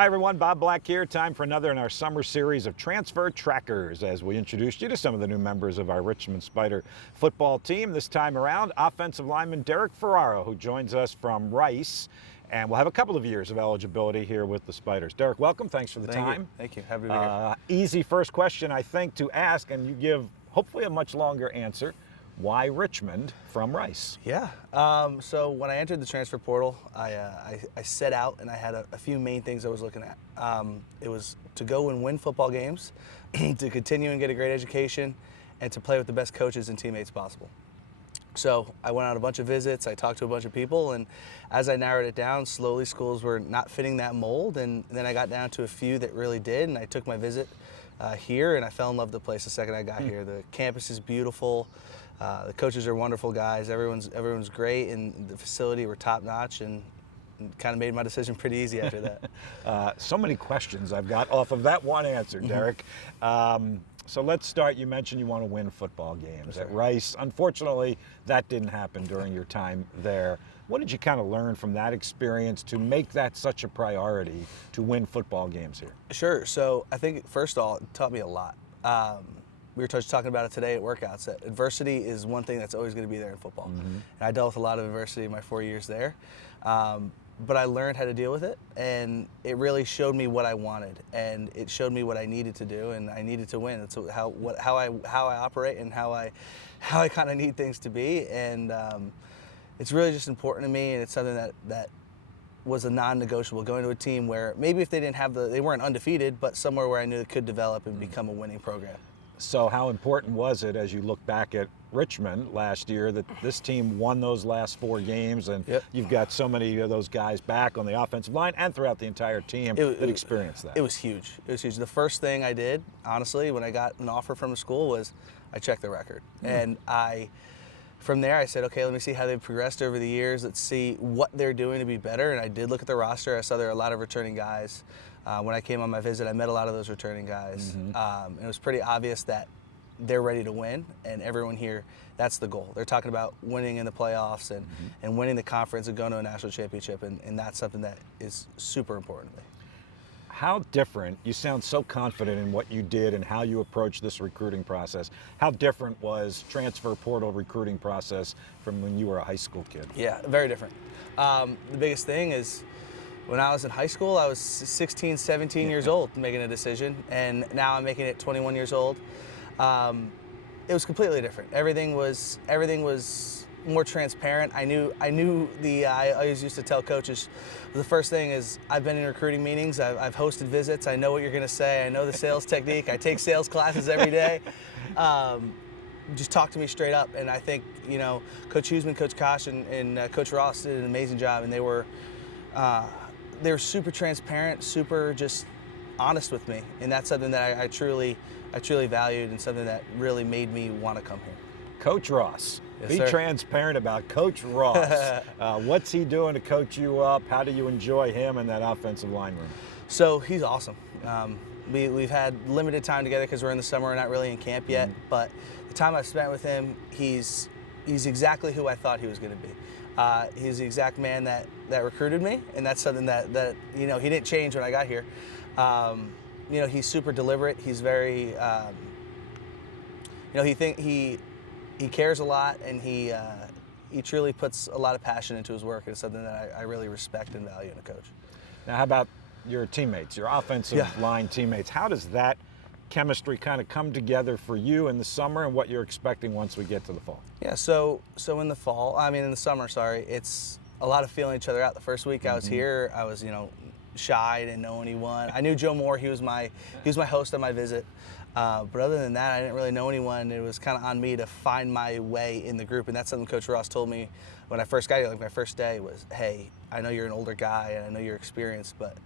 Hi everyone, Bob Black here. Time for another in our summer series of Transfer Trackers as we introduced you to some of the new members of our Richmond Spider football team. This time around, offensive lineman Derek Ferraro, who joins us from Rice, and we'll have a couple of years of eligibility here with the Spiders. Derek, welcome. Thanks for the time. Thank you. Happy to be here. Easy first question, I think, to ask, and you give hopefully a much longer answer. Why Richmond from Rice? Yeah. So when I entered the transfer portal, I set out and I had a few main things I was looking at. It was to go and win football games, to continue and get a great education, and to play with the best coaches and teammates possible. So I went on a bunch of visits, I talked to a bunch of people, and as I narrowed it down, slowly schools were not fitting that mold, and then I got down to a few that really did, and I took my visit here, and I fell in love with the place the second I got here. The campus is beautiful. The coaches are wonderful guys. Everyone's great, and the facility were top notch, and kind of made my decision pretty easy after that. So many questions I've got off of that one answer, Derek. So let's start. You mentioned you want to win football games at Rice. Unfortunately, that didn't happen during your time there. What did you kind of learn from that experience to make that such a priority to win football games here? Sure. So I think first of all, it taught me a lot. We were talking about it today at workouts, that adversity is one thing that's always going to be there in football. And I dealt with a lot of adversity in my 4 years there. But I learned how to deal with it, and it really showed me what I wanted, and it showed me what I needed to do, and I needed to win. That's how I operate and how I kind of need things to be, and it's really just important to me, and it's something that was a non-negotiable. Going to a team where maybe if they didn't have they weren't undefeated, but somewhere where I knew it could develop and become a winning program. So how important was it, as you look back at Richmond last year, that this team won those last 4 games, and you've got so many of those guys back on the offensive line and throughout the entire team that experienced that? It was huge. It was huge. The first thing I did, honestly, when I got an offer from the school was I checked the record. And from there I said, okay, let me see how they've progressed over the years. Let's see what they're doing to be better. And I did look at the roster. I saw there are a lot of returning guys. When I came on my visit, I met a lot of those returning guys. And it was pretty obvious that they're ready to win, and everyone here, that's the goal. They're talking about winning in the playoffs and winning the conference and going to a national championship, and that's something that is super important to me. How different, you sound so confident in what you did and how you approached this recruiting process. How different was transfer portal recruiting process from when you were a high school kid? Yeah, very different. The biggest thing is, when I was in high school, I was 16, 17 years old making a decision, and now I'm making it 21 years old. It was completely different. Everything was more transparent. I always used to tell coaches, the first thing is, I've been in recruiting meetings, I've hosted visits, I know what you're going to say, I know the sales technique, I take sales classes every day. Just talk to me straight up. And I think, Coach Huseman, Coach Kosh, and Coach Ross did an amazing job, and they were super transparent, super just honest with me, and that's something that I truly valued, and something that really made me want to come here. Coach Ross, Yes, be sir. Transparent about Coach Ross. What's he doing to coach you up? How do you enjoy him in that offensive line room? So he's awesome. We've had limited time together because we're in the summer, we're not really in camp yet, but the time I've spent with him, he's exactly who I thought he was going to be. He's the exact man that recruited me, and that's something that he didn't change when I got here. He's super deliberate. He's very, he cares a lot, and he truly puts a lot of passion into his work. It's something that I really respect and value in a coach. Now, how about your teammates, your offensive line teammates? How does that chemistry kind of come together for you in the summer, and what you're expecting once we get to the fall? Yeah, so in the summer, it's a lot of feeling each other out. The first week I was here, I was, shy, didn't know anyone. I knew Joe Moore, he was my host on my visit. But other than that, I didn't really know anyone. It was kind of on me to find my way in the group, and that's something Coach Ross told me when I first got here. Like, my first day was, hey, I know you're an older guy and I know you're experienced, but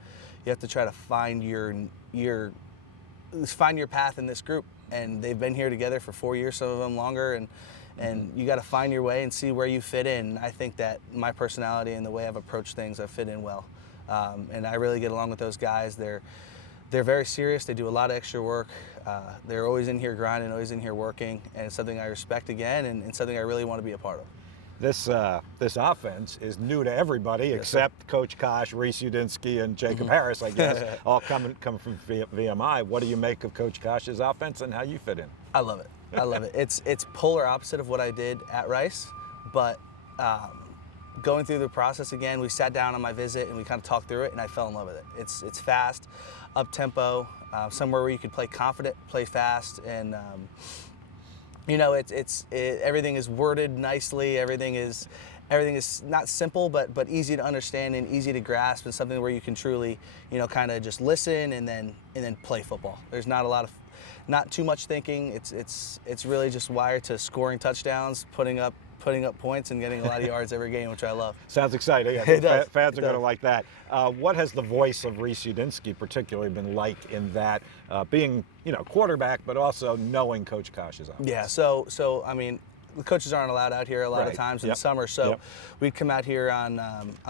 you have to try to find your path in this group. And they've been here together for 4 years, some of them longer, and you got to find your way and see where you fit in. I think that my personality and the way I've approached things, I fit in well. And I really get along with those guys. They're very serious. They do a lot of extra work. They're always in here grinding, always in here working, and it's something I respect again, and something I really want to be a part of. this offense is new to everybody except Coach Kosh, Reese Udinsky, and Jacob Harris, I guess, all coming from VMI. What do you make of Coach Kosh's offense and how you fit in? I love it. I love it. It's polar opposite of what I did at Rice, but going through the process again, we sat down on my visit and we kind of talked through it, and I fell in love with it. It's fast, up tempo, somewhere where you can play confident, play fast, and you know, everything is worded nicely. Everything is not simple, but easy to understand and easy to grasp, and something where you can truly, you know, kind of just listen and then play football. There's not too much thinking. It's really just wired to scoring touchdowns, putting up points, and getting a lot of yards every game, which I love. Sounds exciting. I think fans are going to like that. What has the voice of Reese Udinsky particularly been like in that, being, you know, quarterback, but also knowing Coach Kosh's offense? Yeah, so I mean, the coaches aren't allowed out here a lot of times in the summer, so we'd come out here on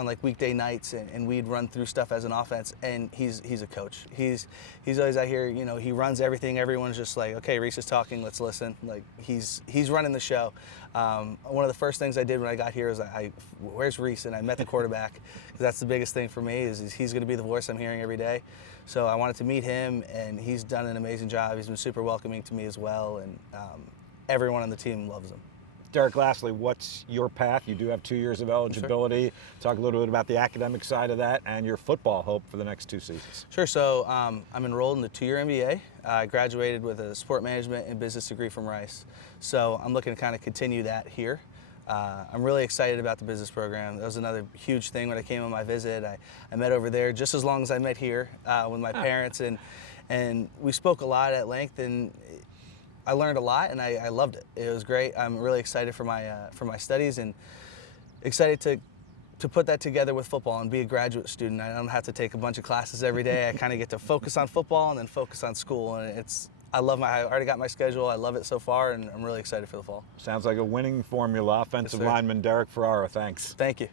like weekday nights and we'd run through stuff as an offense. And he's a coach. He's always out here. You know, he runs everything. Everyone's just like, okay, Reese is talking, let's listen. Like he's running the show. One of the first things I did when I got here was where's Reese? And I met the quarterback, because that's the biggest thing for me is he's going to be the voice I'm hearing every day. So I wanted to meet him, and he's done an amazing job. He's been super welcoming to me as well, and everyone on the team loves him. Derek, lastly, what's your path? You do have 2 years of eligibility. Talk a little bit about the academic side of that and your football hope for the next 2 seasons. Sure. So I'm enrolled in the 2-year MBA. I graduated with a sport management and business degree from Rice. So I'm looking to kind of continue that here. I'm really excited about the business program. That was another huge thing when I came on my visit. I met over there just as long as I met here with my parents, and we spoke a lot at length, and I learned a lot, and I loved it. It was great. I'm really excited for my studies, and excited to put that together with football and be a graduate student. I don't have to take a bunch of classes every day. I kind of get to focus on football and then focus on school, and I already got my schedule. I love it so far, and I'm really excited for the fall. Sounds like a winning formula. Offensive lineman Derek Ferraro, thanks. Thank you.